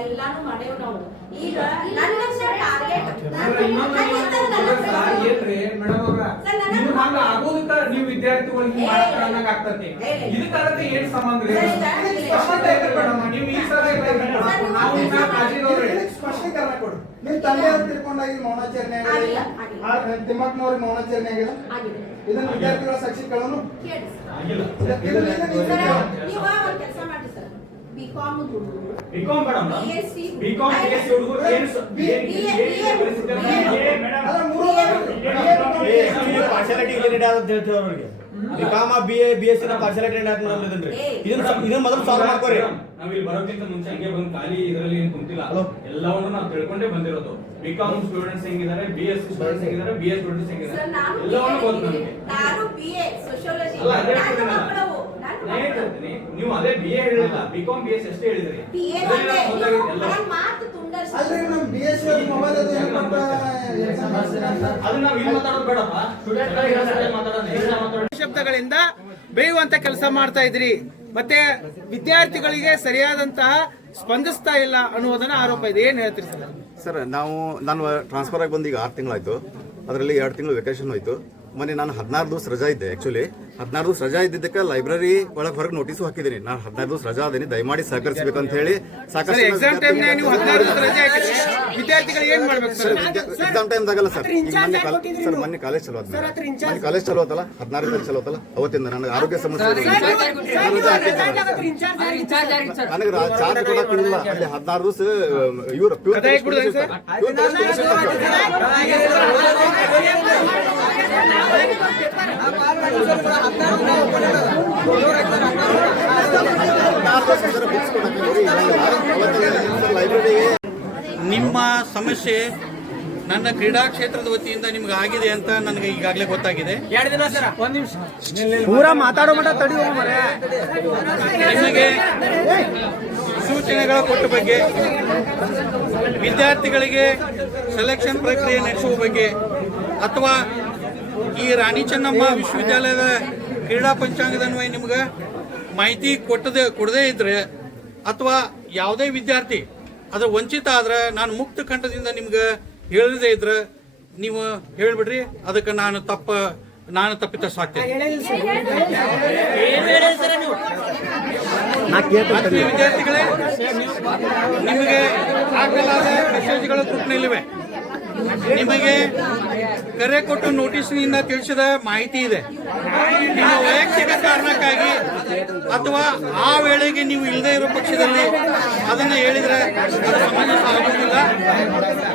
ಎಲ್ಲಾನು ಮಾಡೇವ್ ನಾವು. ಈಗ ನನ್ನ ಟಾರ್ಗೆಟ್ ನೀವು ವಿದ್ಯಾರ್ಥಿಗಳಿಗೆ ಆಗ್ತದೆ ಇದಕ್ಕೆ ಏನ್ ಸಂಬಂಧ ನೀವು ಈ ಸ್ಪಷ್ಟೀಕರಣ ಕೊಡು. ನಿಮ್ ತಂದೆ ಅವ್ರು ತಿಳ್ಕೊಂಡಾಗಿ ಮೌನಾಚರಣೆ ತಿಮ್ಮಕ್ಕನವ್ರಿಗೆ ಮೌನಾಚರಣೆ ಆಗಿದೆ. ಇದನ್ನ ವಿದ್ಯಾರ್ಥಿಗಳ ಸಾಕ್ಷಿಗಳನ್ನು ಕೆಲಸ ಮಾಡಿ sir. BCom BCom BSc partiality ಇದನ್ನ ಮೊದಲು ಸಾಲ್ವ್ ಮಾಡ್ಕೋರಿ. ನಾವ್ ಇಲ್ಲಿ ಬರೋಕ್ಕಿಂತ ಮುಂಚೆ ಹಂಗೆ ಬಂದು ಖಾಲಿ ಇದರಲ್ಲಿ ಏನು ಕುಂತಿಲ್ಲ, ಎಲ್ಲವನ್ನು ನಾವು ತಿಳ್ಕೊಂಡೇ ಬಂದಿರೋದು. ಬಿಕಾಮ್ ಸ್ಟೂಡೆಂಟ್ಸ್ ಹೆಂಗಿದ್ದಾರೆ, BSc ಸ್ಟೂಡೆಂಟ್ಸ್ ಹೆಂಗಿದ್ದಾರೆ, BA ಸ್ಟೂಡೆಂಟ್ಸ್ ಹೆಂಗಿದ್ದಾರೆ ಎಲ್ಲವನ್ನು ಗೊತ್ತು ನಮಗೆ. ನಾನು BA ಸೋಶಿಯಾಲಜಿ ನೀವು ಅದೇ BA ಹೇಳಿಲ್ಲ, ಬಿಕಾಮ್ BS ಅಷ್ಟೇ ಹೇಳಿದ್ರಿ. ಅದನ್ನ ನಾವು ಇಲ್ಲಿ ಮಾತಾಡೋದು ಬೇಡಪ್ಪ, ಶಬ್ದಗಳಿಂದ ಬೇಯುವಂತ ಕೆಲಸ ಮಾಡ್ತಾ ಇದ್ರಿ, ಮತ್ತೆ ವಿದ್ಯಾರ್ಥಿಗಳಿಗೆ ಸರಿಯಾದಂತಹ ಸ್ಪಂದಿಸ್ತಾ ಇಲ್ಲ ಅನ್ನುವುದನ್ನ ಆರೋಪ ಇದೆ. ಏನ್ ಹೇಳ್ತೀರಿ ಸರ್? ಸರ್ ನಾನು ಟ್ರಾನ್ಸ್ಫರ್ ಆಗಿ ಬಂದು ಈಗ 6 ತಿಂಗಳಾಯ್ತು. ಅದರಲ್ಲಿ 2 ತಿಂಗಳು ವೆಕೇಶನ್ ಹೋಯ್ತು. ಮೊನ್ನೆ ನಾನು 16 ದಿವಸ ರಜಾ ಇದ್ದೆ. ಆಕ್ಚುಲಿ 16 ದಿವಸ ರಜಾ ಇದ್ದಿದ್ದಕ್ಕೆ ಲೈಬ್ರರಿ ಒಳಗೆ ಹೊರಗೆ ನೋಟಿಸ್ ಹಾಕಿದ್ದೀನಿ. ನಾನು 16 ದಿವಸ ರಜಾ ಅದೀನಿ, ದಯಮಾಡಿ ಸಹಕರಿಸಬೇಕು ಅಂತ ಹೇಳಿ. ಸಾಕಷ್ಟು ಎಕ್ಸಾಮ್ ಟೈಮ್ ವಿದ್ಯಾರ್ಥಿಗಳು ಏನ್ ಮಾಡ್ಬೇಕು ಸರ್? ಎಕ್ಸಾಮ್ ಟೈಮ್ ದಾಗಲ್ಲ ಸರ್. ಸರ್ ಮೊನ್ನೆ ಕಾಲೇಜ್ ಚಲೋ ಆದ್ಮೇಲೆ ಮೊನ್ನೆ ಕಾಲೇಜ್ ಚಲೋ ಆತಲ್ಲ, 16 ತಾರೀಕು ಚಲೋ ಆತಲ್ಲ, ಅವತ್ತಿಂದ ನನಗೆ ಆರೋಗ್ಯ ಸಮಸ್ಯೆ ನನಗೆ ಚಾರ್ಜ್ ಕೊಡಕ್ಕಿಲ್ಲ. ಅಲ್ಲಿ 16 ದಿವಸ ಇವರು ನಿಮ್ಮ ಸಮಸ್ಯೆ ನನ್ನ ಕ್ರೀಡಾ ಕ್ಷೇತ್ರದ ವತಿಯಿಂದ ನಿಮ್ಗೆ ಆಗಿದೆ ಅಂತ ನನಗೆ ಈಗಾಗಲೇ ಗೊತ್ತಾಗಿದೆ. ಪೂರಾ ಮಾತಾಡೋ ಮಟ್ಟ ತಡೆಯುವ ನಿಮಗೆ ಸೂಚನೆಗಳ ಕೊಟ್ಟ ಬಗ್ಗೆ, ವಿದ್ಯಾರ್ಥಿಗಳಿಗೆ ಸೆಲೆಕ್ಷನ್ ಪ್ರಕ್ರಿಯೆ ನಡೆಸುವ ಬಗ್ಗೆ, ಅಥವಾ ಈ ರಾಣಿ ಚೆನ್ನಮ್ಮ ವಿಶ್ವವಿದ್ಯಾಲಯದ ಕ್ರೀಡಾ ಪಂಚಾಂಗದ ಅನ್ವಯ ನಿಮ್ಗೆ ಮಾಹಿತಿ ಕೊಡದೇ ಇದ್ರೆ, ಅಥವಾ ಯಾವುದೇ ವಿದ್ಯಾರ್ಥಿ ಅದ್ರ ವಂಚಿತ ಆದ್ರೆ, ನಾನು ಮುಕ್ತ ಕಂಠದಿಂದ ನಿಮ್ಗೆ ಹೇಳದೇ ಇದ್ರೆ ನೀವು ಹೇಳ್ಬಿಡ್ರಿ, ಅದಕ್ಕೆ ನಾನು ತಪ್ಪಿತಸ್ಥಾಗ್ತೇನೆ. ವಿದ್ಯಾರ್ಥಿಗಳೇ, ನಿಮಗೆ ಹಾಕಲಾದ ಮೆಸೇಜ್ಗಳು ಗ್ರೂಪ್ನಲ್ಲಿವೆ. ನಿಮಗೆ ಕರೆ ಕೊಟ್ಟು ನೋಟಿಸ್ನಿಂದ ತಿಳಿಸಿದ ಮಾಹಿತಿ ಇದೆ. ನಿಮ್ಮ ವೈಯಕ್ತಿಕ ಕಾರಣಕ್ಕಾಗಿ ಅಥವಾ ಆ ವೇಳೆಗೆ ನೀವು ಇಲ್ಲದೆ ಇರೋ ಪಕ್ಷದಲ್ಲಿ ಅದನ್ನು ಹೇಳಿದರೆ ಸಮಂಜಸ ಆಗುವುದಿಲ್ಲ.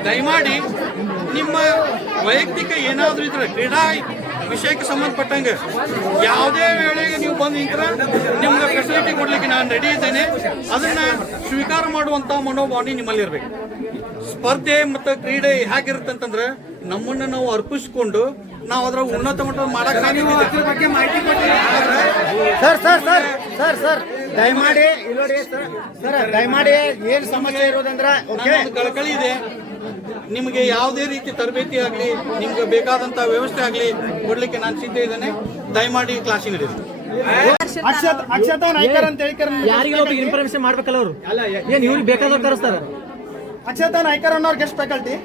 ದಯಮಾಡಿ ನಿಮ್ಮ ವೈಯಕ್ತಿಕ ಏನಾದರೂ ಇದ್ರೆ, ಕ್ರೀಡಾ ವಿಷಯಕ್ಕೆ ಸಂಬಂಧಪಟ್ಟಂಗೆ ಯಾವುದೇ ವೇಳೆಗೆ ನೀವು ಬಂದು ನಿಂತ್ರೆ ನಿಮ್ಗೆ ಫೆಸಿಲಿಟಿ ಕೊಡ್ಲಿಕ್ಕೆ ನಾನು ರೆಡಿ ಇದ್ದೇನೆ. ಅದನ್ನ ಸ್ವೀಕಾರ ಮಾಡುವಂತ ಮನೋಭಾವನೆ ನಿಮ್ಮಲ್ಲಿ ಇರಬೇಕು. ಸ್ಪರ್ಧೆ ಮತ್ತು ಕ್ರೀಡೆ ಹೇಗಿರುತ್ತೆ ಅಂತಂದ್ರೆ, ನಮ್ಮನ್ನು ನಾವು ಅರ್ಪಿಸಿಕೊಂಡು ನಾವು ಅದರ ಉನ್ನತ ಮಟ್ಟ ಮಾಡಕ್ ಬಗ್ಗೆ ಮಾಹಿತಿ ಸರ್ ದಯಮಾಡಿ ದಯಮಾಡಿ ಏನ್ ಸಮಸ್ಯೆ ಇರೋದಂದ್ರೆ ಕಳಕಳಿ ಇದೆ. ನಿಮಗೆ ಯಾವುದೇ ರೀತಿ ತರಬೇತಿ ಆಗಲಿ, ನಿಮ್ಗೆ ಬೇಕಾದಂತ ವ್ಯವಸ್ಥೆ ಆಗಲಿ ಕೊಡ್ಲಿಕ್ಕೆ ನಾನು ಸಿದ್ಧ ಇದ್ದೇನೆ. ದಯಮಾಡಿ ಕ್ಲಾಸಿಗೆ ನಡೀರಿ. ಅಕ್ಷತಾ ನಾಯ್ಕರ್ ಅಂತ ಹೇಳಿ ಇನ್ಫಾರ್ಮೇಶನ್ ಮಾಡ್ಬೇಕಲ್ಲ ಅವರು. ಏನ್ ಇವ್ರಿಗೆ ಬೇಕಾದವ್ರು ಕರೆಸ್ತಾರ? ಅಕ್ಷತಾ ನಾಯ್ಕರ್ ಅನ್ನೋರು ಗೆಸ್ಟ್ ಫ್ಯಾಕಲ್ಟಿ.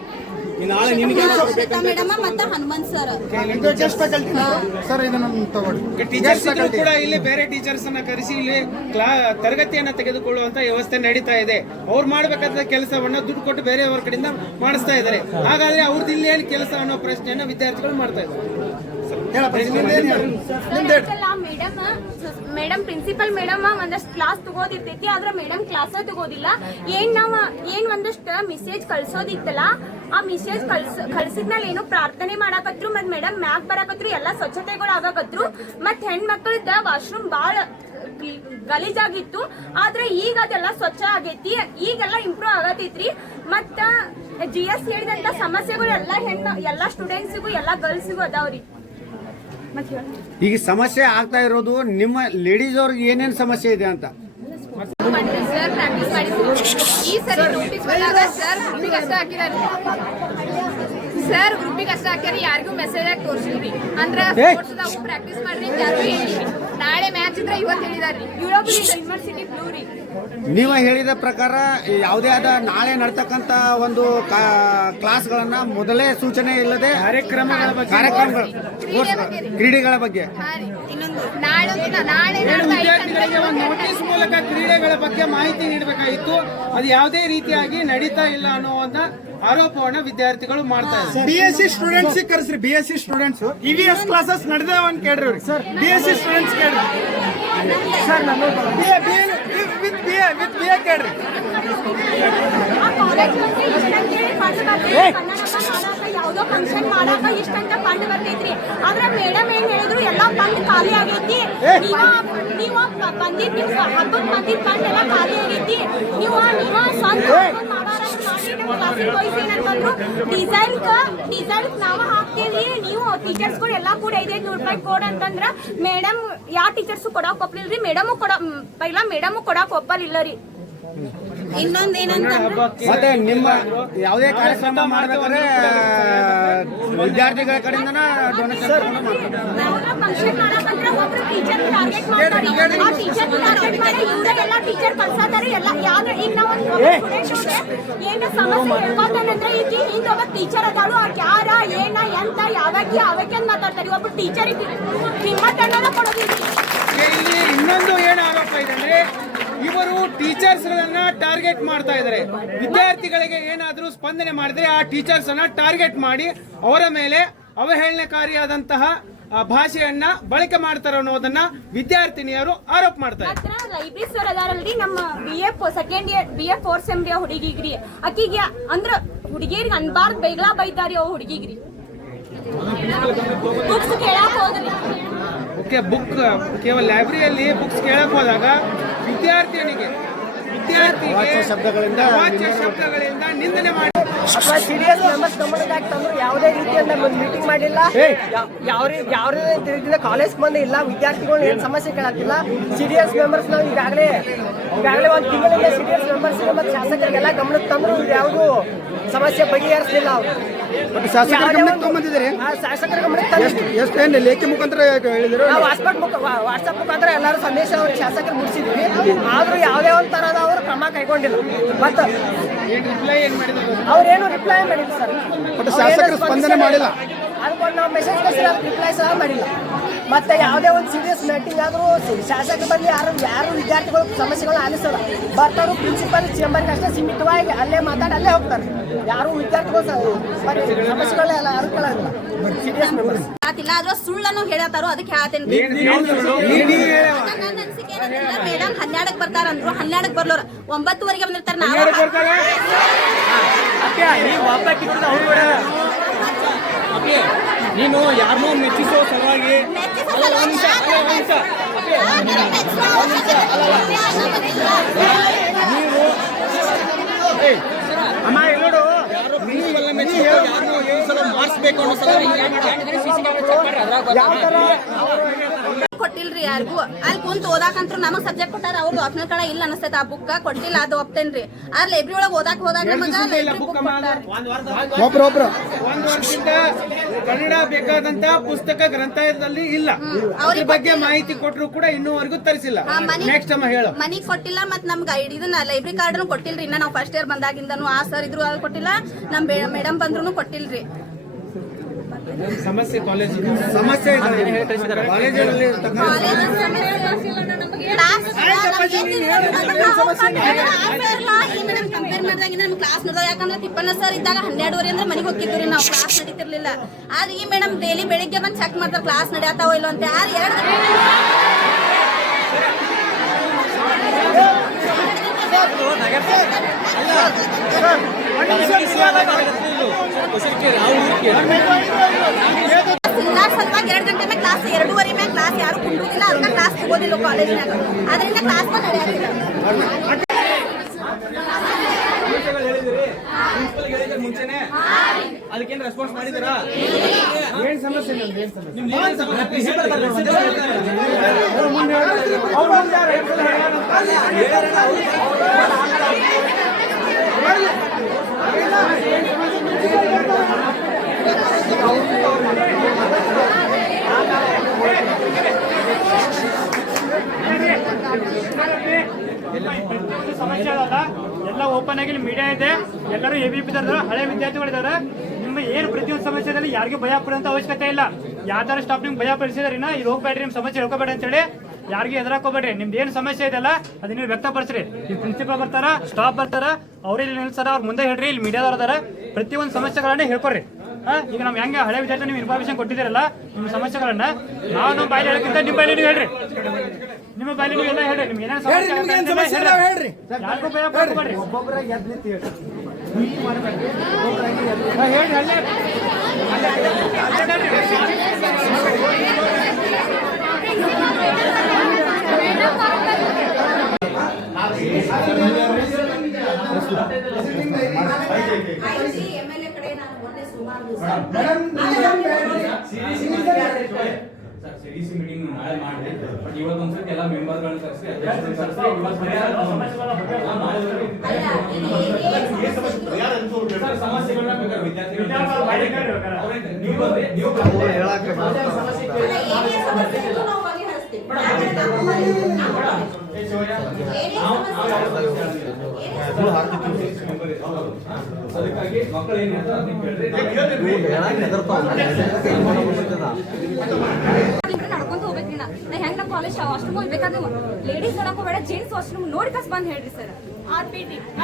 ಸರ್ ಇದನ್ನ ತಗೊಳ್ಳಿ. ಟೀಚರ್ಸ್ ಕೂಡ ಇಲ್ಲಿ ಬೇರೆ ಟೀಚರ್ಸ್ ಅನ್ನ ಕರೆಸಿ ಇಲ್ಲಿ ತರಗತಿಯನ್ನ ತೆಗೆದುಕೊಳ್ಳುವಂತ ವ್ಯವಸ್ಥೆ ನಡೀತಾ ಇದೆ. ಅವ್ರು ಮಾಡ್ಬೇಕಾದ ಕೆಲಸವನ್ನ ದುಡ್ಡು ಕೊಟ್ಟು ಬೇರೆಯವ್ರ ಕಡೆಯಿಂದ ಮಾಡಿಸ್ತಾ ಇದ್ದಾರೆ. ಹಾಗಾದ್ರೆ ಅವ್ರದ್ದು ಇಲ್ಲಿ ಏನು ಕೆಲಸ ಅನ್ನೋ ಪ್ರಶ್ನೆಯನ್ನ ವಿದ್ಯಾರ್ಥಿಗಳು ಮಾಡ್ತಾ ಇದ್ದಾರೆ. ಮೇಡಮ್ ಪ್ರಿನ್ಸಿಪಲ್ ಮೇಡಮ್ ಒಂದಷ್ಟು ಕ್ಲಾಸ್ ತಗೋದಿರ್ತೈತಿ, ಆದ್ರೆ ಮೇಡಮ್ ಕ್ಲಾಸ್ ತಗೋದಿಲ್ಲ. ಏನ್ ಒಂದಷ್ಟು ಮೆಸೇಜ್ ಕಳ್ಸೋದಿತ್ತಲ್ಲ, ಆ ಮೆಸೇಜ್ ಕಳ್ಸಿದ್ಮೇಲೆ ಏನು ಪ್ರಾರ್ಥನೆ ಮಾಡಾಕತ್ರು, ಮತ್ ಮೇಡಮ್ ಮ್ಯಾಕ್ ಬರಾಕತ್ರು, ಎಲ್ಲಾ ಸ್ವಚ್ಛತೆಗಳು ಆಗಾಕತ್ರು. ಮತ್ ಹೆಣ್ಮಕ್ಳದ ವಾಶ್ರೂಮ್ ಬಾಳ ಗಲೀಜಾಗಿತ್ತು. ಆದ್ರೆ ಈಗ ಅದೆಲ್ಲ ಸ್ವಚ್ಛ ಆಗೈತಿ, ಈಗೆಲ್ಲ ಇಂಪ್ರೂವ್ ಆಗತೈತ್ರಿ. ಮತ್ತ GS ಹೇಳಿದಂತ ಸಮಸ್ಯೆಗಳು ಎಲ್ಲಾ ಸ್ಟೂಡೆಂಟ್ಸಿಗೂ ಎಲ್ಲಾ ಗರ್ಲ್ಸಿಗೂ ಅದಾವ್ರಿ. ಈಗ ಸಮಸ್ಯೆ ಆಗ್ತಾ ಇರೋದು ನಿಮ್ಮ ಲೇಡೀಸ್ ಅವ್ರಿಗೆ ಏನೇನು ಸಮಸ್ಯೆ ಇದೆ ಅಂತ ಸರ್ ಪ್ರಾಕ್ಟೀಸ್ ಮಾಡಿದ್ರು. ಈ ಸರಿ ನೋಟಿಸ್ ಬಂದಾಗ ಸರ್ ಗ್ರೂಪಿಗೆ ಅಷ್ಟೇ ಹಾಕಿದಾರೆ. ಸರ್ ಗ್ರೂಪಿಗೆ ಅಷ್ಟೇ ಹಾಕ್ಯಾರಿ, ಯಾರಿಗೂ ಮೆಸೇಜ್ ಆಗಿ ತೋರಿಸಿದ್ರಿ. ಅಂದ್ರೆ ಸ್ಪೋರ್ಟ್ಸ್ ಪ್ರಾಕ್ಟೀಸ್ ಮಾಡ್ರಿ ಅಂತ ಯಾರು ಹೇಳಿದ್ರಿ. ನಾಳೆ ಮ್ಯಾಚ್ ರಾಜೇಂದ್ರ ಇವತ್ತು ಹೇಳಿದಾರೆ ಯೂನಿವರ್ಸಿಟಿ ಬ್ಲೂ ರೀ. ನೀವು ಹೇಳಿದ ಪ್ರಕಾರ ಯಾವುದೇ ಆದ ನಾಳೆ ನಡ್ತಕ್ಕಂತ ಒಂದು ಕ್ಲಾಸ್ಗಳನ್ನ ಮೊದಲೇ ಸೂಚನೆ ಇಲ್ಲದೆ ಕಾರ್ಯಕ್ರಮಗಳು ಕ್ರೀಡೆಗಳ ಬಗ್ಗೆ ವಿದ್ಯಾರ್ಥಿಗಳಿಗೆ ಒಂದು ನೋಟಿಸ್ ಮೂಲಕ ಕ್ರೀಡೆಗಳ ಬಗ್ಗೆ ಮಾಹಿತಿ ನೀಡಬೇಕಾಗಿತ್ತು. ಅದು ಯಾವುದೇ ರೀತಿಯಾಗಿ ನಡೀತಾ ಇಲ್ಲ ಅನ್ನುವಂತ ಆರೋಪವನ್ನ ವಿದ್ಯಾರ್ಥಿಗಳು ಮಾಡ್ತಾ ಇದ್ದಾರೆ. BSc ಸ್ಟೂಡೆಂಟ್ಸ್ ಕರೆಸ್ರಿ, BSc ಸ್ಟೂಡೆಂಟ್ಸ್ EVS ಕ್ಲಾಸಸ್ ನಡೆದಾವ ಅಂತ ಕೇಳ್ರಿ ಸರ್. BSc ಸ್ಟೂಡೆಂಟ್ಸ್ ಕೇಳ್ರಿ ಸರ್. ನಾನು ವಿತ್ BA ಕೇಳ್ರಿ. ಯಾವುದೋ ಫಂಕ್ಷನ್ ಮಾಡಾಕ ಇಷ್ಟಂತ ಫಂಡ್ ಬರ್ತೈತ್ರಿ. ಆದ್ರೆ ಮೇಡಮ್ ಏನ್ ಹೇಳಿದ್ರು ಎಲ್ಲಾ ಫಂಡ್ ಖಾಲಿ ಆಗೈತಿ. ನೀವು ಬಂದಿದ್ದು ಹಬ್ಬಕ್ಕೆ ಬಂದಿದ್ದ ಫಂಡ್ ಎಲ್ಲ ಖಾಲಿ ಆಗೈತಿ. ನೀವು ಸ್ವಂತ ಡಿಸೈನ್ ನಾವ ಹಾಕ್ತೇವಿ. ನೀವು ಟೀಚರ್ಸ್ಗಳು ಎಲ್ಲಾ ಕೂಡ 500 ರೂಪಾಯಿ ಕೊಡ್ ಅಂತಂದ್ರ ಮೇಡಮ್ ಯಾವ ಟೀಚರ್ಸ್ ಕೊಡಾಕ್ ಒಪ್ಲಿಲ್ರಿ. ಮೇಡಮ್ ಕೊಡಾಕ್ ಒಪ್ಪಲಿಲ್ಲ ರೀ. ಇನ್ನೊಂದೇನಂತಂದ್ರೆ ಮತ್ತೆ ನಿಮ್ಮ ಯಾವುದೇ ಕಾರ್ಯಕ್ರಮ ಮಾಡ್ಬೇಕಾದ್ರೆ ವಿದ್ಯಾರ್ಥಿಗಳ ಕಡೆಯಿಂದ ಫಂಕ್ಷನ್ ಮಾಡಕಂದ್ರೆ ಒಬ್ರು ಟೀಚರ್ ಟಾರ್ಗೆಟ್ ಮಾಡ್ತಾರೆ. ಆ ಟೀಚರ್ ಟಾರ್ಗೆಟ್ ಮಾಡಿ ಇವರೆಲ್ಲ ಟೀಚರ್ ಕಳ್ಸಾತಾರೆ. ಎಲ್ಲ ಯಾವ್ದು ಈಗ ನಾವು ಏನ ಸಮಸ್ಯೆ ಹೇಳ್ಕೊತಾನಂದ್ರೆ ಈಗ ಹಿಂದೊಬ್ಬ ಟೀಚರ್ ಅದಾಳು. ಆಕೆ ಯಾರ ಏನ ಎಂತ ಯಾವಕ್ಕೆ ಅಂತ ಮಾತಾಡ್ತಾರೆ. ಒಬ್ಬ ಟೀಚರಿಗೆ ಕಿಮ್ಮತ್ ಅನ್ನೋದ ಕೊಡೋದಿಲ್ಲ. ಇಲ್ಲಿ ಇನ್ನೊಂದು ಏನು ಆರೋಪ ಇದೆ ಅಂದ್ರೆ ಇವರು ಟೀಚರ್ಸ್ ಗಳನ್ನ ಟಾರ್ಗೆಟ್ ಮಾಡ್ತಾ ಇದ್ದಾರೆ. ವಿದ್ಯಾರ್ಥಿಗಳಿಗೆ ಏನಾದರೂ ಸ್ಪಂದನೆ ಮಾಡಿದ್ರೆ ಆ ಟೀಚರ್ಸ್ ಅನ್ನ ಟಾರ್ಗೆಟ್ ಮಾಡಿ ಅವರ ಮೇಲೆ ಅವಹೇಳನಕಾರಿಯಾದಂತಹ ಭಾಷೆಯನ್ನ ಬಳಕೆ ಮಾಡ್ತಾರೆ ಅನ್ನೋದನ್ನ ವಿದ್ಯಾರ್ಥಿನಿಯರು ಆರೋಪ ಮಾಡ್ತಾರೆ. ಲೈಬ್ರರಿ ಸರ್ ಅದಾರಲ್ರಿ ನಮ್ಮ BA second year BA 4th sem ಹುಡುಗಿಗ್ರಿ. ಆಕಿಗೆ ಅಂದ್ರ ಹುಡುಗಿಯರಿಗೆ ಅನ್ಬಾರ್ದು ಬೈಗ್ಲಾ ಬೈತಾರಿ ಅವ್ ಹುಡುಗಿಗ್ರಿ. ಬುಕ್ಸ್ ಕೇಳಕ್ ಹೋದ್ರಿ. ಓಕೆ, ಬುಕ್ ಕೇವಲ ಲೈಬ್ರರಿಯಲ್ಲಿ ಬುಕ್ಸ್ ಕೇಳಕ್ ಹೋದಾಗ ವಿದ್ಯಾರ್ಥಿಗೆ ವಾಚ್ಯ ಶಬ್ದಗಳಿಂದ ನಿಂದನೆ ಮಾಡಿ ಸೀರಿಯಸ್ ಮೆಂಬರ್ಸ್ ಗಮನದಾಗ ತಂದ್ರು ಯಾವುದೇ ರೀತಿಯಿಂದ ಮೀಟಿಂಗ್ ಮಾಡಿಲ್ಲ. ಯಾವುದೇ ರೀತಿಯಿಂದ ಕಾಲೇಜ್ ಬಂದು ಇಲ್ಲ. ವಿದ್ಯಾರ್ಥಿಗಳು ಏನು ಸಮಸ್ಯೆ ಕೇಳತ್ತಿಲ್ಲ. ಸೀರಿಯಸ್ ಮೆಂಬರ್ಸ್ ನಾವು ಈಗಾಗಲೇ ಒಂದು ತಿಂಗಳಿಂದ ಸೀರಿಯಸ್ ಮೆಂಬರ್ಸ್ ಮತ್ತು ಶಾಸಕರಿಗೆಲ್ಲ ಗಮನಕ್ಕೆ ತಂದ್ರು ಯಾವುದು ಸಮಸ್ಯೆ ಬಗೆಹರಿಸಲಿಲ್ಲ. ಅವರು ಶಾಸಕರ ಗಮನಕ್ಕೆ ತಗೊಂಡ್ಬಂದಿದ್ದಾರೆ. ಶಾಸಕರ ಗಮನಕ್ಕೆ ಎಷ್ಟು ಲೇಖಿ ಮುಖಾಂತರ ಹೇಳಿದ್ರು. ನಾವು ವಾಟ್ಸಪ್ ಮುಖಾಂತರ ಎಲ್ಲರೂ ಸಂದೇಶ ಅವ್ರಿಗೆ ಶಾಸಕರು ಮುಗಿಸಿದ್ವಿ. ಆದ್ರೂ ಯಾವುದೇ ಒಂದು ತರಹದ ಅವರು ಕ್ರಮ ಕೈಗೊಂಡಿಲ್ಲ. ಮತ್ತು ಅವ್ರೇನು ರಿಪ್ಲೈ ಮಾಡಿಲ್ಲ ಸರ್. ಬಟ್ ಶಾಸಕರು ಸ್ಪಂದನೆ ಮಾಡಿಲ್ಲ. ಅದಕ್ಕೊಂದು ನಾವು ಮೆಸೇಜ್ ಕಳಿಸಿಲ್ಲ, ರಿಪ್ಲೈ ಸಹ ಮಾಡಿಲ್ಲ. ಮತ್ತೆ ಯಾವುದೇ ಒಂದು ಸೀರಿಯಸ್ ಮೀಟಿಂಗ್ ಆದರೂ ಶಾಸಕರ ಬಂದು ಯಾರು ವಿದ್ಯಾರ್ಥಿಗಳು ಸಮಸ್ಯೆಗಳು ಆಲಿಸಲ್ಲ. ಬರ್ತಾರು ಪ್ರಿನ್ಸಿಪಲ್ ಚೇಂಬರ್ಗೆ ಅಷ್ಟೇ ಸೀಮಿತವಾಗಿ ಅಲ್ಲೇ ಮಾತಾಡಿ ಅಲ್ಲೇ ಹೋಗ್ತಾರೆ. ಯಾರು ವಿದ್ಯಾರ್ಥಿಗಳು ಸಮಸ್ಯೆಗಳೆಲ್ಲ ಯಾರು ಕೇಳೋದಿಲ್ಲ. ಸೀರಿಯಸ್ ಮೆಂಬರ್ಸ್ ಆದ್ರೂ ಸುಳ್ಳನ್ನು ಹೇಳತ್ತಾರೋ ಅದಕ್ಕೆ ಹೇಳ್ತೇನೆ. ನನ್ನ ಅನಿಸಿಕೆ ಏನಂದ್ರೆ ಮೇಡಮ್ 12ಕ್ಕೆ ಬರ್ತಾರಂದ್ರು 12ಕ್ಕೆ ಬರ್ಲೋರ 9:30ಗೆ ಬಂದಿರ್ತಾರೆ. ನೀನು ಯಾರನ್ನೋ ಮೆಚ್ಚಿಸೋ ಸಲುವಾಗಿ ಅಮ್ಮ ನೋಡು, ಮಾಡಿಸ್ಬೇಕು ಅನ್ನೋ ಸಲುವಾಗಿ ಕೊಟ್ಟಿಲ್ರಿ ಯಾರಿಗೂ. ಅಲ್ಲಿ ಕುಂತ ಓದಾಕಂತ್ರು ನಮಗ್ ಸಬ್ಜೆಕ್ಟ್ ಕೊಟ್ಟಾರ. ಅವ್ರು ಆಪ್ಷನಲ್ ಕಡೆ ಇಲ್ಲ ಅನಸ್ತೈತೆ. ಆ ಬುಕ್ ಕೊಟ್ಟಿಲ್ಲ, ಅದು ಒಪ್ತೇನ್ರಿ. ಆ ಲೈಬ್ರರಿ ಒಳಗೆ ಓದಾಕ್ ಹೋದಾಗ ನಮಗ ಲೈಬ್ರರಿ ಬುಕ್ ಕೊಟ್ಟಾರ. ಒಂದು ವರ್ಷದಿಂದ ಕನ್ನಡ ಬೇಕಾದಂತ ಪುಸ್ತಕ ಗ್ರಂಥಾಲಯದಲ್ಲಿ ಇಲ್ಲ. ಅವ್ರ ಬಗ್ಗೆ ಮಾಹಿತಿ ಕೊಟ್ಟರು ಕೂಡ ಇನ್ನೂವರೆಗೂ ತರಿಸಿಲ್ಲ. ನೆಕ್ಸ್ಟ್ ಅಮ್ಮ ಹೇಳು. ಮನಿಗ್ ಕೊಟ್ಟಿಲ್ಲ, ಮತ್ ನಮ್ಗೆ ಇದನ್ನ ಲೈಬ್ರರಿ ಕಾರ್ಡ್ ಕೊಟ್ಟಿಲ್ರಿ. ಇನ್ನ ನಾವು ಫಸ್ಟ್ ಇಯರ್ ಬಂದಾಗಿಂದನು ಆ ಸರ್ ಇದ್ರು ಕೊಟ್ಟಿಲ್ಲ, ನಮ್ ಮೇಡಮ್ ಬಂದ್ರು ಕೊಟ್ಟಿಲ್ರಿ. ಸಮಸ್ಯೆ ಕಾಲೇಜ್ ಸಮಸ್ಯೆ ಕಾಲೇಜಲ್ಲಿ ಕಂಪೇರ್ ಮಾಡಿದಾಗಿಂದ ನಮ್ ಕ್ಲಾಸ್ ನೋಡಿದಾಗ ಯಾಕಂದ್ರೆ ತಿಪ್ಪಣ್ಣ ಸರ್ ಇದ್ದಾಗ 12:30 ಅಂದ್ರೆ ಮನೆಗೆ ಹೋಗ್ತಿದ್ವಿ ನಾವು. ಕ್ಲಾಸ್ ನಡೀತಿರ್ಲಿಲ್ಲ. ಆದ್ರೆ ಈ ಮೇಡಮ್ ಡೈಲಿ ಬೆಳಿಗ್ಗೆ ಬಂದು ಚೆಕ್ ಮಾಡ್ತಾರೆ ಕ್ಲಾಸ್ ನಡೆಯತ್ತಾವೋ ಇಲ್ಲೋ ಅಂತ. ಸಲುವಾಗಿ 2 ಗಂಟೆ ಮೇಲೆ ಕ್ಲಾಸ್ 2:30 ಮೇಲೆ ಕ್ಲಾಸ್ ಯಾರು ಕುಂತಿಲ್ಲ. ಅದನ್ನ ಕ್ಲಾಸ್ ತಗೋದಿಲ್ಲ ಕಾಲೇಜ್ನಾಗ. ಅದರಿಂದ ಕ್ಲಾಸ್ ನಡೆಯಲಿಲ್ಲ. ಮುಂಚೆನೆ ಅದಕ್ಕೇನು ರೆಸ್ಪಾನ್ಸ್ ಮಾಡಿದ್ದೀರಾ? ಏನ್ ಸಮಸ್ಯೆ? ಓಪನ್ ಆಗಿ ಮೀಡಿಯಾ ಇದೆ, ಎಲ್ಲರೂ ABP ಇದ್ದಾರೆ, ಹಳೆ ವಿದ್ಯಾರ್ಥಿಗಳಿದ್ದಾರೆ. ನಿಮ್ಮ ಏನು ಪ್ರತಿಯೊಂದು ಸಮಸ್ಯೆದಲ್ಲಿ ಯಾರಿಗೂ ಭಯ ಪಡುವಂತ ಅವಶ್ಯಕತೆ ಇಲ್ಲ. ಯಾವ್ದಾರು ಸ್ಟಾಫ್ ನಿಮ್ಗೆ ಭಯ ಪಡಿಸಿದ್ರಿನ ಇದು ಹೋಗ್ಬೇಡ್ರಿ, ನಿಮ್ ಸಮಸ್ಯೆ ಹೇಳ್ಕೋಬೇಡಿ ಅಂತೇಳಿ ಯಾರಿಗೂ ಎದುರಾಕೋಬೇಡ್ರಿ. ನಿಮ್ದು ಏನು ಸಮಸ್ಯೆ ಇದೆಲ್ಲ ಅದನ್ನ ನೀವು ವ್ಯಕ್ತಪಡಿಸ್ರಿ. ಈ ಪ್ರಿನ್ಸಿಪಲ್ ಬರ್ತಾರ, ಸ್ಟಾಫ್ ಬರ್ತಾರ, ಅವ್ರು ಇಲ್ಲಿ ನಿಲ್ಸಾರ, ಅವ್ರ ಮುಂದೆ ಹೇಳ್ರಿ, ಇಲ್ಲಿ ಮೀಡಿಯಾದವ್ರು ಅದಾರ, ಪ್ರತಿಯೊಂದು ಸಮಸ್ಯೆಗಳನ್ನ ಹೇಳ್ಕೊಡ್ರಿ. ಈಗ ನಮ್ಗೆ ಹೆಂಗೆ ಹಳೆ ವಿದ್ಯಾರ್ಥಿ ನೀವು ಇನ್ಫಾರ್ಮೇಶನ್ ಕೊಟ್ಟಿದ್ದೀರಲ್ಲ ನಿಮ್ಮ ಸಮಸ್ಯೆಗಳನ್ನ ನಾವು ನಮ್ಮ ಬಾಯಲ್ಲಿ ಹೇಳಕ್ಕಿಂತ ನಿಮ್ಮ ಬಾಯಲ್ಲಿ ನೀವು ಹೇಳ್ರಿ, ನಿಮ್ಮ ಬಾಯಲ್ಲಿ ನೀವು ಎಲ್ಲ ಹೇಳ್ರಿ. ನಿಮ್ಗೆ ಏನೇನು ಸಮಸ್ಯೆ ಹೇಳ್ರಿ, ಯಾರಿಗೂ ಭಯ ಪಡ್ಬೇಡ್ರಿ. ಒಬ್ಬೊಬ್ಬರಾಗಿ ಎದ್ದು ನಿಂತು ಹೇಳ್ರಿ. CDC ಮೀಟಿಂಗ್ ನಾಳೆ ಮಾಡಿ, ಬಟ್ ಇವತ್ತೊಂದ್ಸತಿ ಎಲ್ಲ ಮೆಂಬರ್ಗಳನ್ನ ಕರೆಸಿ ಸಮಸ್ಯೆಗಳನ್ನ ಬೇಕಾದ್ರೆ ಅದಕ್ಕಾಗಿ ಮಕ್ಕಳು ಏನ್ ಹೇಳ್ತಾರೆ ನಡ್ಕೊಂತ ಹೋಗ್ಬೇಕ್ರಿ. ನಾ ಹೆಂಗ್ ನಮ್ಮ ಕಾಲೇಜ್ ವಾಶ್ರೂಮ್ ಹೋಗ್ಬೇಕಾದ್ರೆ ಲೇಡೀಸ್ ನೋಡಕ್ ಹೋಗ್ಬೇಡ, ಜೆಂಟ್ಸ್ ವಾಶ್ರೂಮ್ ನೋಡಿ ಕಸ್ ಬಂದ್ ಹೇಳ್ರಿ ಸರ್.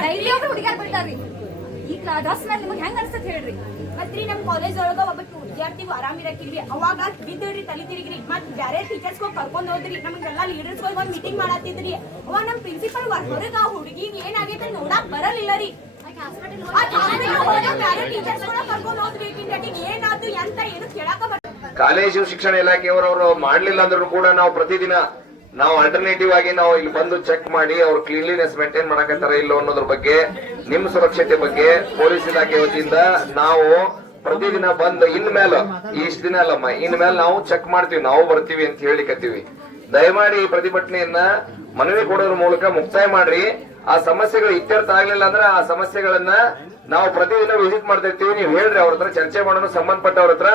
ಡೈಲಿ ಒಬ್ರು ಹುಡುಗಿಯಾರ್ ಬಿಡ್ತಾರ್ರಿ. ಈ ಡ್ರೆಸ್ ಮೇಲೆ ನಿಮ್ಗೆ ಹೆಂಗ್ ಅನ್ಸತ್ ಹೇಳ್ರಿ. ಮತ್ರಿ ನಮ್ ಕಾಲೇಜ್ ಒಳಗ ಒಬ್ಬ ವಿದ್ಯಾರ್ಥಿಗೂ ಆರಾಮ್ ಇರಕ್ಕಿಲ್ವಿ, ಅವಾಗ ಬಿದ್ದಿಡ್ರಿ, ತಲೆ ತಿರುಗಿರಿ, ಮತ್ ಬೇರೆ ಟೀಚರ್ಸ್ ಕರ್ಕೊಂಡ್ ಹೋದ್ರಿ, ನಮ್ಗೆಲ್ಲಾ ಲೀಡರ್ಸ್ ಒಂದ್ ಮೀಟಿಂಗ್ ಮಾಡತ್ತಿದ್ರಿ. ಅವಾಗ ನಮ್ ಪ್ರಿನ್ಸಿಪಲ್ ಹೊರಗ ಆ ಹುಡುಗಿಗೆ ಏನಾಗೈತೆ ನೋಡಾಕ್ ಬರಲಿಲ್ಲ ರೀ. ಬೇರೆ ಟೀಚರ್ಸ್ ಕೂಡ ಕರ್ಕೊಂಡ್ ಹೋದ್ರಿ, ಏನಾದ್ರು ಎಂತ ಏನು ಕೇಳಾಕ ಕಾಲೇಜು ಶಿಕ್ಷಣ ಇಲಾಖೆಯವರು ಮಾಡ್ಲಿಲ್ಲ ಅಂದ್ರೂ ಕೂಡ ನಾವು ಪ್ರತಿದಿನ ನಾವು ಆಲ್ಟರ್ನೇಟಿವ್ ಆಗಿ ನಾವು ಇಲ್ಲಿ ಬಂದು ಚೆಕ್ ಮಾಡಿ ಅವ್ರ ಕ್ಲೀನ್ಲಿನೆಸ್ ಮೇಂಟೈನ್ ಮಾಡಕತ್ತಾರ ಇಲ್ಲೋ ಅನ್ನೋದ್ರ ಬಗ್ಗೆ, ನಿಮ್ಮ ಸುರಕ್ಷತೆ ಬಗ್ಗೆ ಪೊಲೀಸ್ ಇಲಾಖೆ ವತಿಯಿಂದ ನಾವು ಪ್ರತಿದಿನ ಬಂದು ಇನ್ಮೇಲೆ ಇಷ್ಟ ದಿನ ಅಲ್ಲಮ್ಮ, ಇನ್ಮೇಲೆ ನಾವು ಚೆಕ್ ಮಾಡ್ತೀವಿ, ನಾವು ಬರ್ತೀವಿ ಅಂತ ಹೇಳಿಕತ್ತೀವಿ. ದಯಮಾಡಿ ಈ ಪ್ರತಿಭಟನೆಯನ್ನ ಮನವಿ ಕೊಡೋದ್ರ ಮೂಲಕ ಮುಕ್ತಾಯ ಮಾಡ್ರಿ. ಆ ಸಮಸ್ಯೆಗಳು ಇತ್ಯರ್ಥ ಆಗ್ಲಿಲ್ಲ ಅಂದ್ರೆ ಆ ಸಮಸ್ಯೆಗಳನ್ನ ನಾವು ಪ್ರತಿದಿನ ವಿಸಿಟ್ ಮಾಡ್ತಾ ಇರ್ತೀವಿ. ನೀವು ಹೇಳ್ರಿ, ಅವ್ರ ಹತ್ರ ಚರ್ಚೆ ಮಾಡೋಣ, ಸಂಬಂಧಪಟ್ಟವ್ರ ಹತ್ರ.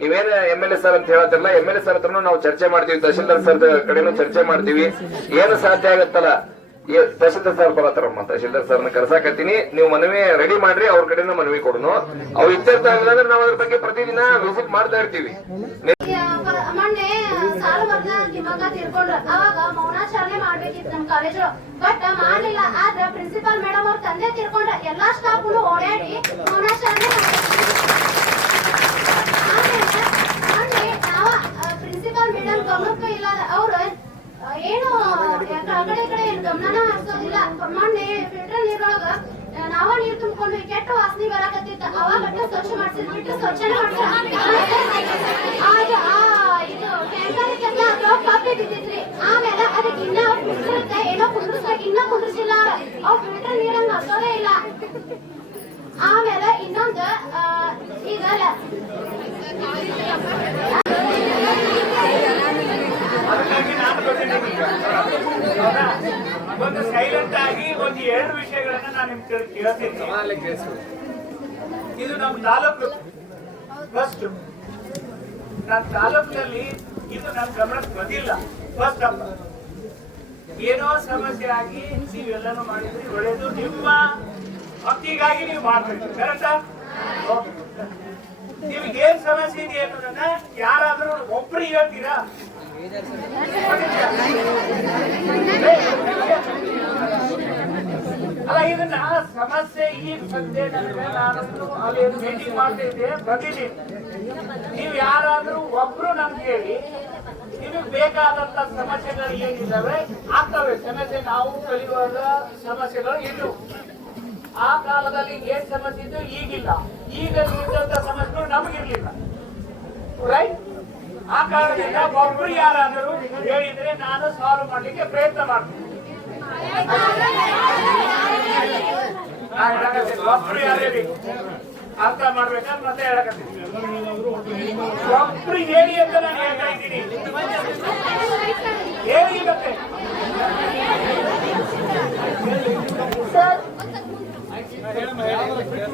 ನೀವೇನು MLA ಸರ್ ಅಂತ ಹೇಳತ್ತಿರಲ್ಲ, MLA ಸರ್ ಹತ್ರನು ನಾವು ಚರ್ಚೆ ಮಾಡ್ತೀವಿ, ತಹಶೀಲ್ದಾರ್ ಸರ್ ಕಡೆನೂ ಚರ್ಚೆ ಮಾಡ್ತೀವಿ. ಏನು ಸಾಧ್ಯ ಆಗತ್ತಲ್ಲ, ತಹಶೀಲ್ದಾರ್ ಸರ್ ಬರತ್ತಾರಮ್ಮ, ತಹಶೀಲ್ದಾರ್ ಸರ್ನ ಕರ್ಸಾಕತ್ತೀನಿ, ನೀವು ಮನವಿ ರೆಡಿ ಮಾಡ್ರಿ, ಅವ್ರ ಕಡೆನೂ ಮನವಿ ಕೊಡೋನು. ಅವು ಇತ್ಯರ್ಥ ಆಗಿಲ್ಲ ಅಂದ್ರೆ ನಾವು ಅದ್ರ ಬಗ್ಗೆ ಪ್ರತಿದಿನ ವಿಸಿಟ್ ಮಾಡ್ತಾ ಇರ್ತೀವಿ. ಮೊನ್ನೆ ಸಾಲು ಮರ್ದ ದಿಮಾಗ ತೀರ್ಕೊಂಡ್ರ, ಅವಾಗ ಮೌನಾಚರಣೆ ಮಾಡ್ಬೇಕಿತ್ತು ನಮ್ ಕಾಲೇಜ್, ಬಟ್ ಮಾಡ್ಲಿಲ್ಲ. ಆದ್ರ ಪ್ರಿನ್ಸಿಪಾಲ್ ಮೇಡಮ್ ಅವ್ರ ತಂದೆ ತೀರ್ಕೊಂಡ್ರ, ಎಲ್ಲಾ ಸ್ಟಾಫ್ ಓಡಾಡಿ ಮೌನಾಚರಣೆ ಮೊನ್ನೆ ನಾವ ಪ್ರಿನ್ಸಿಪಾಲ್ ಮೇಡಮ್ ಗಮನಕ್ಕೂ ಇಲ್ಲ, ಅವ್ರ ಏನು ಆ ಕಡೆ ಏನ್ ಗಮನ ಹರಿಸೋದಿಲ್ಲ. ಮೊನ್ನೆ ಫಿಲ್ಟರ್ ನೀರೊಳಗ ನಾವ ನೀರ್ ತುಂಬಿಕೊಂಡು ಕೆಟ್ಟ ವಾಸನೆ ಬರಾಕತ್ತಿತ್ತ, ಅವಾಗ ಸ್ವಚ್ಛ ಮಾಡ್ಸಿದ್ ಬಿಟ್ಟು ಸ್ವಚ್ಛನೆ ಇದು ಟ್ಯಾಂಕರ್ ಕಾಪಿ ಬಿದ್ದಿದ್ರಿ. ಆಮೇಲೆ ಅದಕ್ಕೆ ಇನ್ನ ಕುಂಡ್ರಕ್ಕೆ ಏನೋ ಕುಂಡ್ರಸ್ಲಾಕ ಇನ್ನ ಕುಂಡ್ರಸಿಲ್ಲ, ಅವ್ ಫಿಲ್ಟರ್ ನೀರನ್ನ ಹಸೋದೇ ಇಲ್ಲ. ಆಮೇಲೆ ಇನ್ನೊಂದು ಈಗ ಒಂದು ಸೈಲೆಂಟ್ ಆಗಿ ಒಂದು 2 ವಿಷಯಗಳನ್ನ ನಾನು ನಿಮ್ಗೆ ಕೇಳ್ತೀನಿ. ಇದು ನಮ್ಮ ತಾಲೂಕು, ಫಸ್ಟ್ ನಮ್ಮ ತಾಲೂಕಿನಲ್ಲಿ ಇದು ನನ್ನ ಗಮನಕ್ಕೆ ಬಂದಿಲ್ಲ. ಫಸ್ಟ್ ಆಫ್ ಆಲ್ ಏನೋ ಸಮಸ್ಯೆ ಆಗಿ ನೀವೆಲ್ಲನೂ ಮಾಡಿದ್ರಿ, ಒಳ್ಳೇದು, ನಿಮ್ಮ ಹಕ್ಕಿಗಾಗಿ ನೀವು ಮಾಡ್ಬೇಕು, ಕರೆಕ್ಟಾ? ನಿಮ್ಗೆ ಏನ್ ಸಮಸ್ಯೆ ಇದೆ ಅನ್ನೋದನ್ನ ಯಾರಾದ್ರೂ ಒಬ್ರು ಹೇಳ್ತೀರಾ? ಅಲ್ಲ, ಇದನ್ನ ಸಮಸ್ಯೆ ಈಗ ಬಂದೆ, ನಾನು ಅಲ್ಲಿ ಮೀಟಿಂಗ್ ಮಾಡ್ತಾ ಇದ್ದೆ, ಬಂದಿದ್ದೀನಿ. ನೀವು ಯಾರಾದ್ರೂ ಒಬ್ರು ನಮ್ಗೆ ಹೇಳಿ, ನಿಮಗೆ ಬೇಕಾದಂತ ಸಮಸ್ಯೆಗಳು ಏನಿದ್ದಾವೆ ಆಗ್ತವೆ. ಸಮಸ್ಯೆ ನಾವು ಕಲಿಯುವಾಗ ಸಮಸ್ಯೆಗಳು ಇದ್ದು, ಆ ಕಾಲದಲ್ಲಿ ಏನ್ ಸಮಸ್ಯೆ ಇದ್ದು ಈಗಿಲ್ಲ, ಈಗ ಇದ್ದಂತ ಸಮಸ್ಯೆಗಳು ನಮಗಿರ್ಲಿಲ್ಲ, ರೈಟ್? ಆ ಕಾರಣದಿಂದ ಒಬ್ರು ಯಾರಾದರೂ ಹೇಳಿದ್ರೆ ನಾನು ಸಾಲ್ವ್ ಮಾಡ್ಲಿಕ್ಕೆ ಪ್ರಯತ್ನ ಮಾಡ್ತೀನಿ. ಒಬ್ರು ಯಾರೇಳಿ ಅರ್ಥ ಮಾಡ್ಬೇಕಾದ್ರೆ ಮತ್ತೆ ಹೇಳಕತ್ತೀನಿ, ಒಬ್ರು ಹೇಳಿ ಅಂತ ನಾನು ಹೇಳ್ತಾ ಇದ್ದೀನಿ. ಹೇಳಿ ಮತ್ತೆ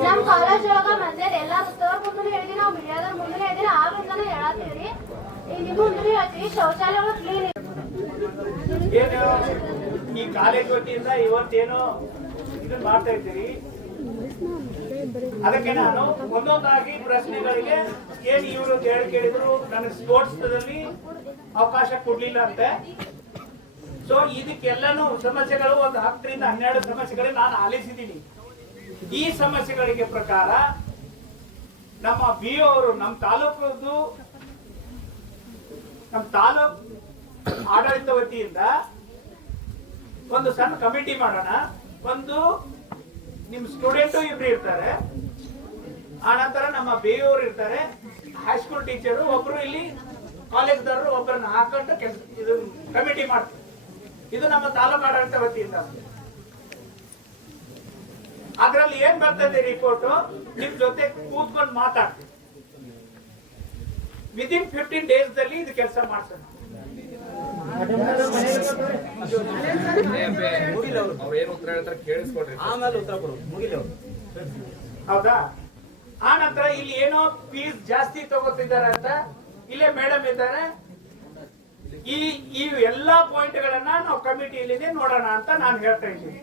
ನಮ್ ಕಾಲೇಜ್ ಒಳಗ ಮಂದಿ ಎಲ್ಲಾರು ಸರ್ ಮುಂದೆ ಹೇಳಿದೀನಿ, ನಾವು ಮೀಡಿಯಾದವ್ರ ಮುಂದೆ ಹೇಳಿದೀನಿ, ಆಗ್ಲಿಂದಾನು ಹೇಳತ್ತೀವ್ರಿ. ನಿಮ್ಮ ಮುಂದೆ ಹೇಳ್ತೀವಿ, ಶೌಚಾಲಯ ಕ್ಲೀನ್. ಏನು ಈ ಕಾಲೇಜ್ ವತಿಯಿಂದ ಇವತ್ತೇನು ಇದನ್ನ ಮಾಡ್ತಾ ಇದ್ದೀರಿ. ಅದಕ್ಕೆ ನಾನು ಒಂದೊಂದಾಗಿ ಪ್ರಶ್ನೆಗಳಿಗೆ ಏನ್ ಇವರು ಕೇಳಿದ್ರು ನನಗೆ ಸ್ಪೋರ್ಟ್ಸ್ ದಲ್ಲಿ ಅವಕಾಶ ಕೊಡ್ಲಿಲ್ಲ ಅಂತೆ. ಸೊ ಇದಕ್ಕೆಲ್ಲನೂ ಸಮಸ್ಯೆಗಳು ಒಂದು 10 ರಿಂದ 12 ಸಮಸ್ಯೆಗಳು ನಾನು ಆಲಿಸಿದ್ದೀನಿ. ಈ ಸಮಸ್ಯೆಗಳಿಗೆ ಪ್ರಕಾರ ನಮ್ಮ BO ಅವರು ನಮ್ಮ ತಾಲೂಕು ಆಡಳಿತ ವತಿಯಿಂದ ಒಂದು ಸಣ್ಣ ಕಮಿಟಿ ಮಾಡೋಣ. ಒಂದು ನಿಮ್ ಸ್ಟೂಡೆಂಟು ಇಬ್ರು ಇರ್ತಾರೆ, ಆನಂತರ ನಮ್ಮ BO ಅವರು ಇರ್ತಾರೆ, ಹೈಸ್ಕೂಲ್ ಟೀಚರು ಒಬ್ರು, ಇಲ್ಲಿ ಕಾಲೇಜ್ದಾರರು ಒಬ್ಬರನ್ನ ಹಾಕೊಂಡು ಕೆಲಸ ಇದು ಕಮಿಟಿ ಮಾಡ್ತಾರೆ. ಇದು ನಮ್ಮ ತಾಲೂಕು ಆಡಳಿತ ವತಿಯಿಂದ. ಅದ್ರಲ್ಲಿ ಏನ್ ಬರ್ತದೆ ರಿಪೋರ್ಟ್, ನಿಮ್ ಜೊತೆ ಕೂತ್ಕೊಂಡು ಮಾತಾಡ್ತೀವಿ. ವಿದಿನ್ 15 days ದಲ್ಲಿ ಇದು ಕೆಲಸ ಮಾಡ್ಸೋಣ. ಹೌದಾ? ಆ ನಂತರ ಇಲ್ಲಿ ಏನೋ ಫೀಸ್ ಜಾಸ್ತಿ ತಗೋತಿದ್ದಾರೆ ಅಂತ ಇಲ್ಲೇ ಮೇಡಮ್ ಇದ್ದಾರೆ. ಈ ಎಲ್ಲಾ ಪಾಯಿಂಟ್ ಗಳನ್ನ ನಾವು ಕಮಿಟಿಯಲ್ಲಿ ನೋಡೋಣ ಅಂತ ನಾನು ಹೇಳ್ತಾ ಇದ್ದೀನಿ.